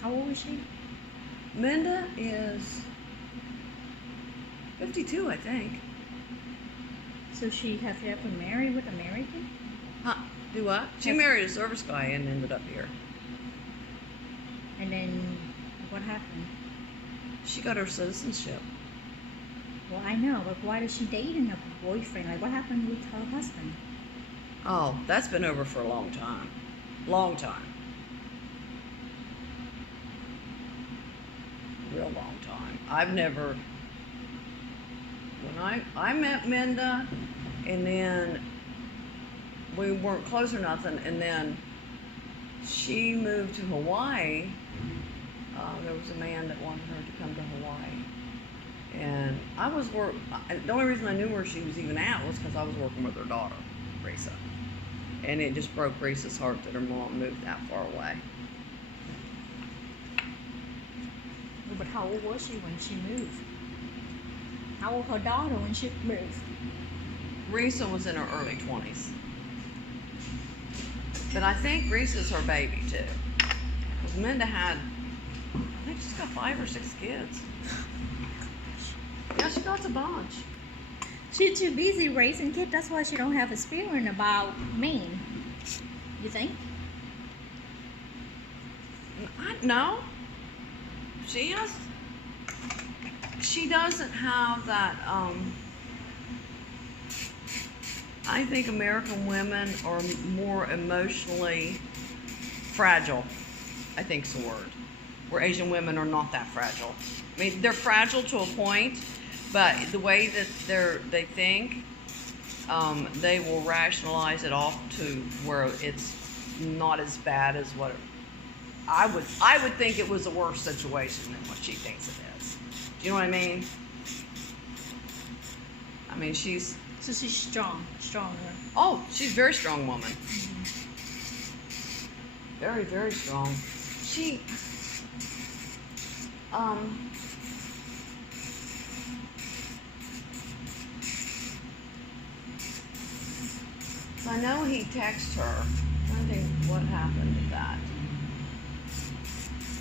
How old is she? Minda is 52, I think. So she have you ever married with American? Huh? Do what? She married a service guy and ended up here. And then what happened? She got her citizenship. Well, I know, but why is she dating a boyfriend? Like, what happened with her husband? Oh, that's been over for a long time. Long time. Real long time. I've never... When I met Minda, and then we weren't close or nothing, and then she moved to Hawaii. There was a man that wanted her to come to Hawaii. And the only reason I knew where she was even at was because I was working with her daughter, Risa. And it just broke Risa's heart that her mom moved that far away. But how old was she when she moved? How old her daughter when she moved? Risa was in her early 20s. But I think Risa's her baby, too. Because Minda had, I think she's got 5 or 6 kids. Yeah, she got a bunch. She's too busy raising kids. That's why she don't have a feeling about men. You think? No. She doesn't have that, I think American women are more emotionally fragile, I think's the word. Where Asian women are not that fragile. I mean, they're fragile to a point, but the way that they think, they will rationalize it off to where it's not as bad as what I would think it was a worse situation than what she thinks it is. Do you know what I mean? I mean, she's... So she's stronger. Oh, she's a very strong woman. Very, very strong. She... So I know he texted her. I'm trying to think what happened with that.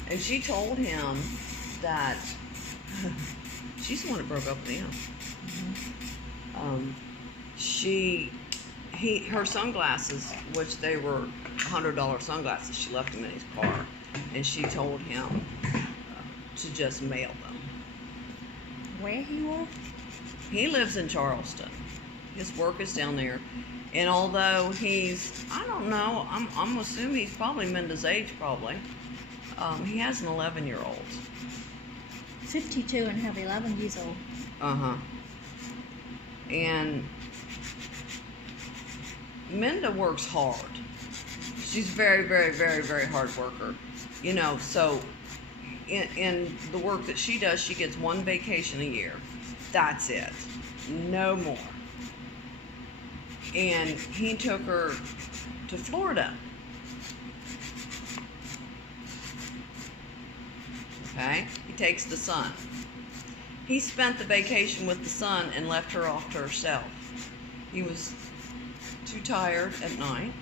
And she told him that she's the one that broke up with him. Her sunglasses, which they were $100 sunglasses, she left them in his car, and she told him to just mail them. Where he was? He lives in Charleston. His work is down there. And although he's, I don't know, I'm assuming he's probably Minda's age, probably. He has an 11-year-old. 52 and have 11 years old. Uh-huh. And Minda works hard. She's very, very, very, very hard worker. You know, so in the work that she does, she gets 1 vacation a year. That's it. No more. And he took her to Florida. Okay? He takes the son. He spent the vacation with the son and left her off to herself. He was too tired at night.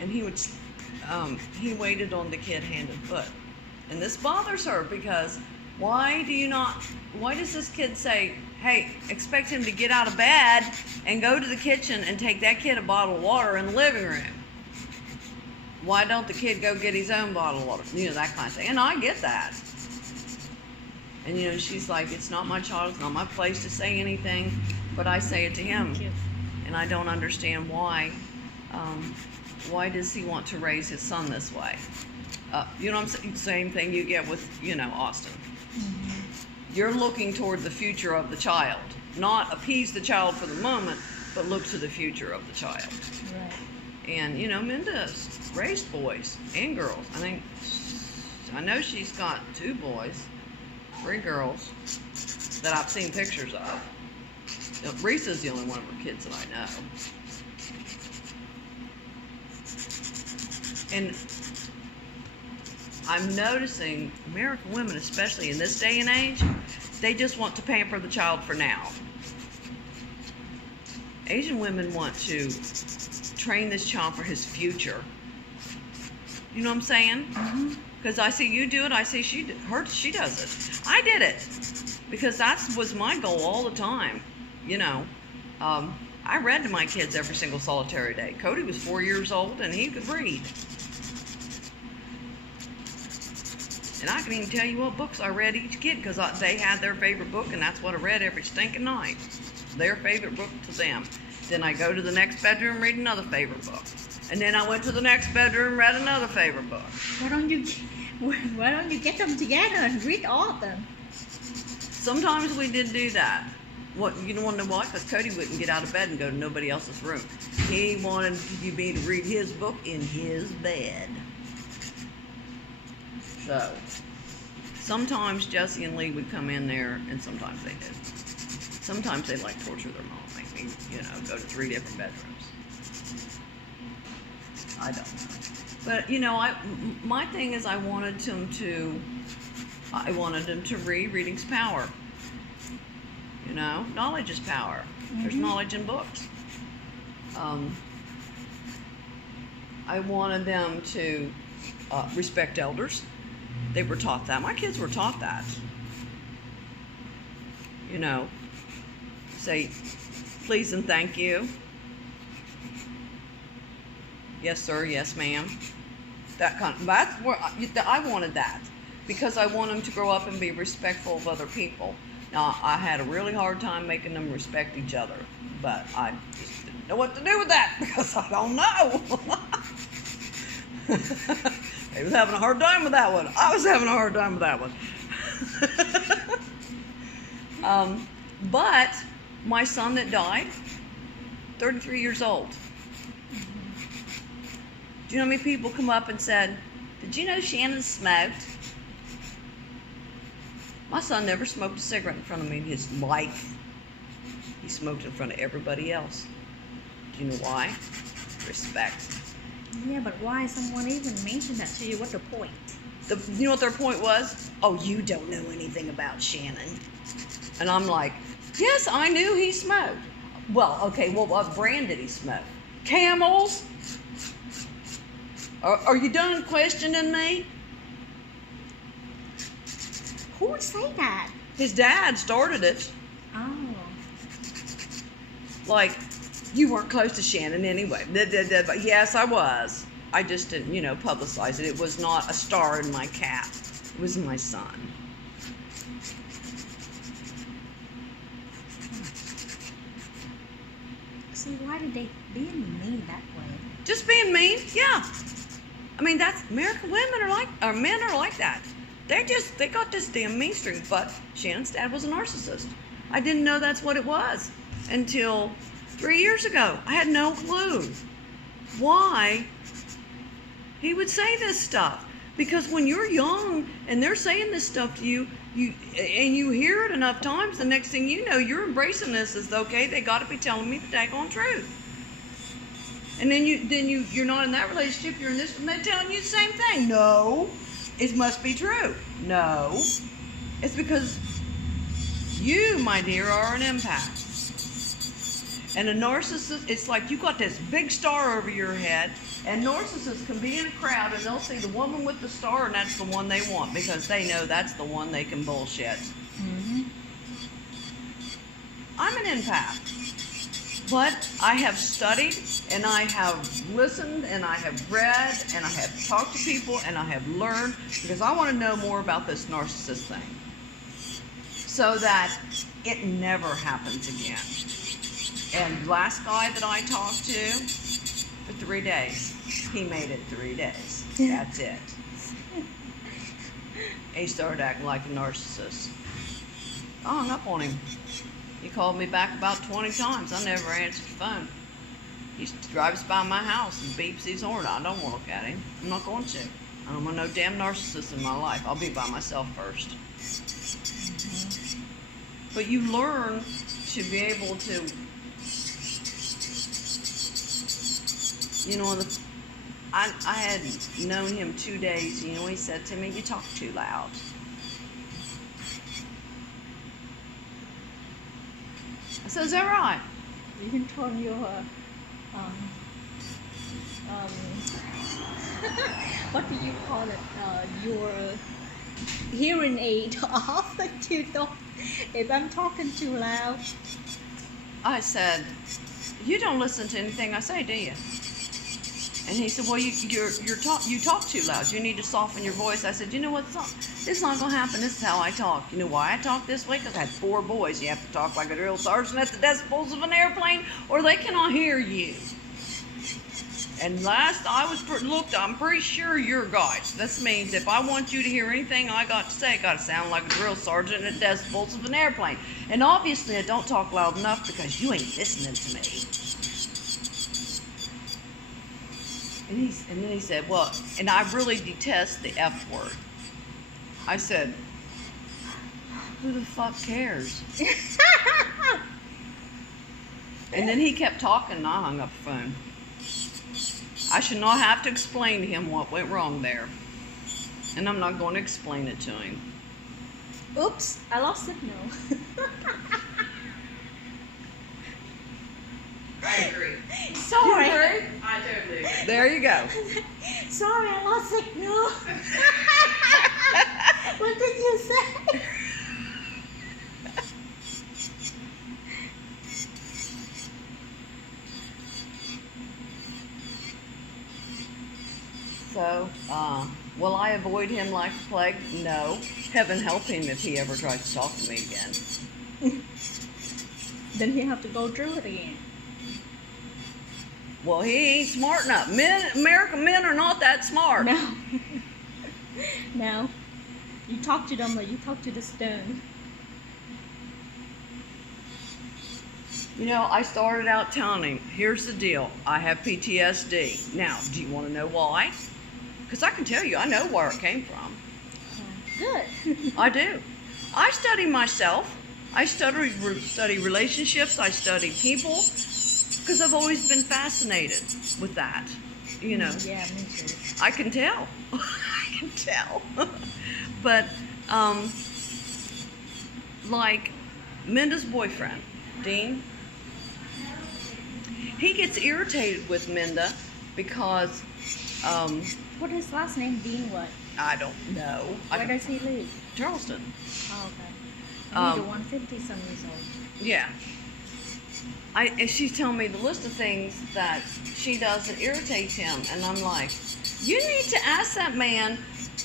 And he waited on the kid hand and foot. And this bothers her because why does this kid say, hey, expect him to get out of bed and go to the kitchen and take that kid a bottle of water in the living room? Why don't the kid go get his own bottle of water? You know, that kind of thing. And I get that. And, you know, she's like, it's not my child, it's not my place to say anything, but I say it to him. And I don't understand why. Why does he want to raise his son this way? You know what I'm saying? Same thing you get with, you know, Austin. Mm-hmm. You're looking toward the future of the child. Not appease the child for the moment, but look to the future of the child. Right. And, you know, Minda's raised boys and girls. I know she's got 2 boys, 3 girls that I've seen pictures of. Risa's the only one of her kids that I know. And I'm noticing American women, especially in this day and age, they just want to pamper the child for now. Asian women want to train this child for his future. You know what I'm saying? Because I see you do it, I see she does it. I did it because that was my goal all the time. You know, I read to my kids every single solitary day. Cody was 4 years old and he could read. And I can even tell you what books I read each kid because they had their favorite book, and that's what I read every stinking night. Their favorite book to them. Then I go to the next bedroom, read another favorite book. And then I went to the next bedroom, read another favorite book. Why don't you get them together and read all of them? Sometimes we did do that. What, you don't want to know why? Because Cody wouldn't get out of bed and go to nobody else's room. He wanted me to read his book in his bed. So, sometimes Jesse and Lee would come in there, and sometimes they did. Sometimes they like torture their mom, make me, go to 3 different bedrooms. I don't know. But, my thing is I wanted them to read. Reading's power. Knowledge is power. There's knowledge in books. I wanted them to respect elders. They were taught that. My kids were taught that. Say please and thank you. Yes, sir. Yes, ma'am. That's where I wanted that because I want them to grow up and be respectful of other people. Now, I had a really hard time making them respect each other, but I just didn't know what to do with that because I don't know. They was having a hard time with that one. I was having a hard time with that one. But my son that died, 33 years old. Do you know how many people come up and said, "Did you know Shannon smoked?" My son never smoked a cigarette in front of me in his life. He smoked in front of everybody else. Do you know why? Respect. Yeah, but why someone even mentioned that to you? What's the point? You know what their point was? "Oh, you don't know anything about Shannon." And I'm like, yes, I knew he smoked. Well, okay, well, what brand did he smoke? Camels? Are you done questioning me? Who would say that? His dad started it. Oh. Like, you weren't close to Shannon anyway. But yes, I was. I just didn't, publicize it. It was not a star in my cap. It was my son. See, why did they be mean that way? Just being mean, yeah. I mean, that's American women men are like that. They got this damn mean streak. But Shannon's dad was a narcissist. I didn't know that's what it was until 3 years ago. I had no clue why he would say this stuff. Because when you're young and they're saying this stuff to you, you hear it enough times, the next thing you know, you're embracing this as okay, they got to be telling me the daggone truth. And then you're not in that relationship, you're in this, and they're telling you the same thing. No, it must be true. No, it's because you, my dear, are an empath. And a narcissist, it's like you got this big star over your head, and narcissists can be in a crowd and they'll see the woman with the star, and that's the one they want because they know that's the one they can bullshit. Mm-hmm. I'm an empath, but I have studied and I have listened and I have read and I have talked to people and I have learned because I want to know more about this narcissist thing so that it never happens again. And last guy that I talked to for 3 days, he made it 3 days. That's it. He started acting like a narcissist. I hung up on him. He called me back about 20 times. I never answered the phone. He drives by my house and beeps his horn. I don't want to look at him. I'm not going to. I don't want no damn narcissist in my life. I'll be by myself first. Mm-hmm. But you learn to be able to, I had known him 2 days. He said to me, "You talk too loud." I said, "Is that right?" You can turn your um, um, what do you call it? Your hearing aid off. You don't. If I'm talking too loud. I said, you don't listen to anything I say, do you? And he said, well, you talk too loud. You need to soften your voice. I said, you know what? It's not going to happen. This is how I talk. You know why I talk this way? Because I had 4 boys. You have to talk like a drill sergeant at the decibels of an airplane, or they cannot hear you. And last I was looked, I'm pretty sure you're guys. This means if I want you to hear anything I got to say, it got to sound like a drill sergeant at decibels of an airplane. And obviously I don't talk loud enough because you ain't listening to me. And then he said, well, and I really detest the F word. I said, who the fuck cares? And then he kept talking and I hung up the phone. I should not have to explain to him what went wrong there. And I'm not going to explain it to him. Oops, I lost signal. I agree. Sorry. You agree? I totally agree. There you go. Sorry, I lost signal. What did you say? So, will I avoid him like the plague? No. Heaven help him if he ever tries to talk to me again. Then he have to go through it again. Well, he ain't smart enough. American men are not that smart. No. No. You talk to them like you talk to the stone. You know, I started out telling him, here's the deal. I have PTSD. Now, do you want to know why? Because I can tell you, I know where it came from. Good. I do. I study myself. I study relationships. I study people. Because I've always been fascinated with that. You know. Yeah, me too. I can tell. I can tell. But, like, Minda's boyfriend, Dean, he gets irritated with Minda because, What is his last name? Dean what? I don't know. Where does he live? Charleston. Oh, okay. He's the 150-some years old. Yeah. And she's telling me the list of things that she does that irritates him. And I'm like, you need to ask that man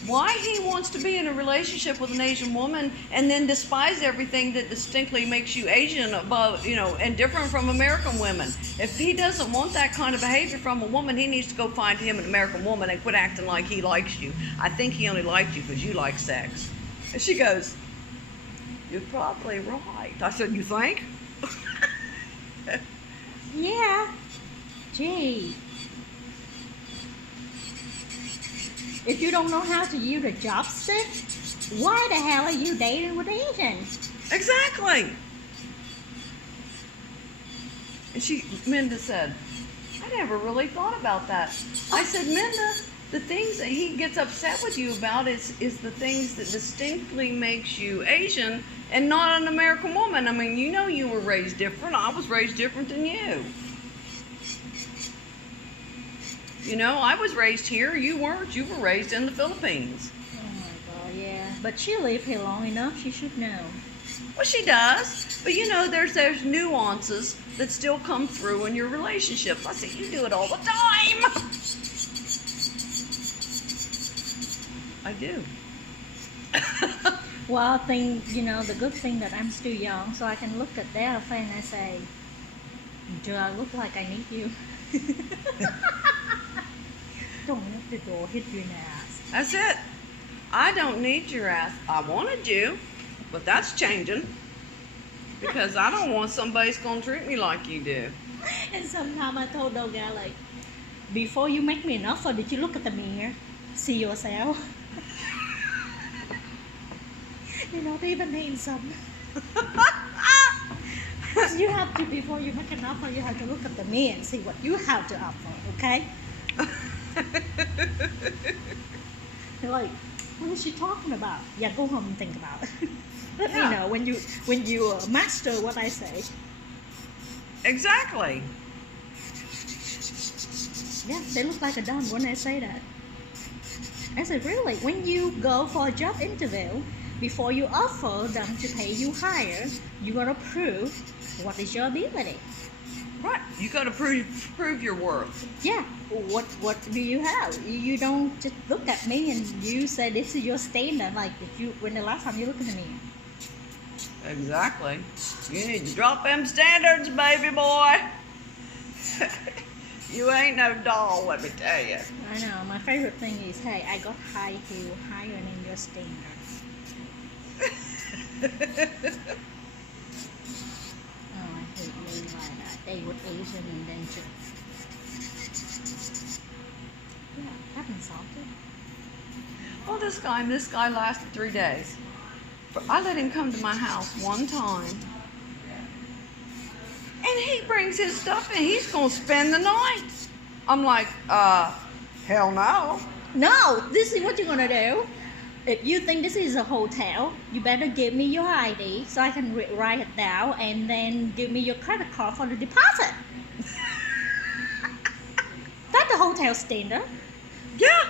why he wants to be in a relationship with an Asian woman and then despise everything that distinctly makes you Asian above, you know, and different from American women. If he doesn't want that kind of behavior from a woman, he needs to go find him an American woman and quit acting like he likes you. I think he only liked you because you like sex. And she goes, you're probably right. I said, you think? Yeah. Gee. If you don't know how to use a chopstick, why the hell are you dating with Asians? Exactly. And Minda said, I never really thought about that. I said, Minda, the things that he gets upset with you about is the things that distinctly makes you Asian and not an American woman. I mean, you know you were raised different. I was raised different than you. You know, I was raised here. You weren't. You were raised in the Philippines. Oh my God, yeah. But she lived here long enough. She should know. Well, she does. But you know, there's nuances that still come through in your relationships. I say, you do it all the time. I do. Well, I think, you know, the good thing that I'm still young, so I can look at their face and I say, do I look like I need you? Don't let the door hit you in the ass. That's it. I don't need your ass. I wanted you, but that's changing. Because I don't want somebody who's going to treat me like you do. And sometimes I told the guy, like, before you make me an offer, did you look at the mirror? See yourself? You're not even handsome. You have to, before you make an offer, you have to look at the mirror and see what you have to offer, okay? You're like, what is she talking about? Yeah, go home and think about it. Let me know when you master what I say. Exactly. Yeah, they look like a dumb when I say that. I said, really? When you go for a job interview, before you offer them to pay you higher, you gotta prove what is your ability. Right. You got to prove your worth. Yeah, what do you have? You don't just look at me and you say this is your standard. Like, when the last time you looked at me? Exactly. You need to drop them standards, baby boy. You ain't no doll, let me tell you. I know. My favorite thing is, hey, I got high heel, higher than your standard. Oh, I hate men like that. They would Asian and then just, yeah, I've insulted. Well, this guy lasted 3 days. I let him come to my house one time. And he brings his stuff in. He's going to spend the night. I'm like, hell no. No, this is what you're gonna do. If you think this is a hotel, you better give me your ID so I can write it down, and then give me your credit card for the deposit. That's the hotel standard. Yeah.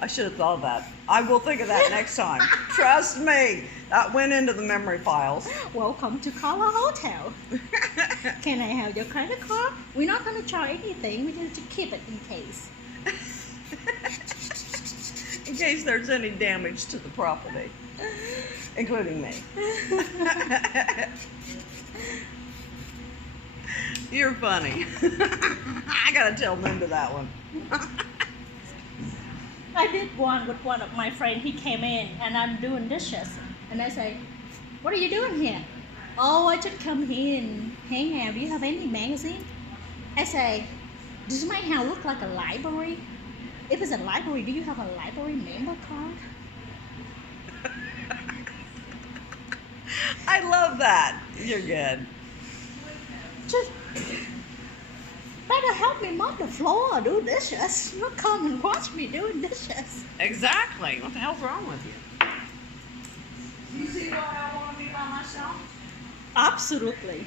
I should have thought of that. I will think of that next time. Trust me. That went into the memory files. Welcome to Karla Hotel. Can I have your credit card? We're not going to charge anything. We need to keep it in case. In case there's any damage to the property, including me. You're funny. I gotta tell Linda that one. I did one with one of my friends. He came in and I'm doing dishes. And I say, what are you doing here? Oh, I just come here and hang out. Do you have any magazine? I say, does my house look like a library? If it's a library, do you have a library member card? I love that. You're good. Just better help me mop the floor or do dishes. Not come and watch me doing dishes. Exactly. What the hell's wrong with you? You see why I want to be by myself? Absolutely.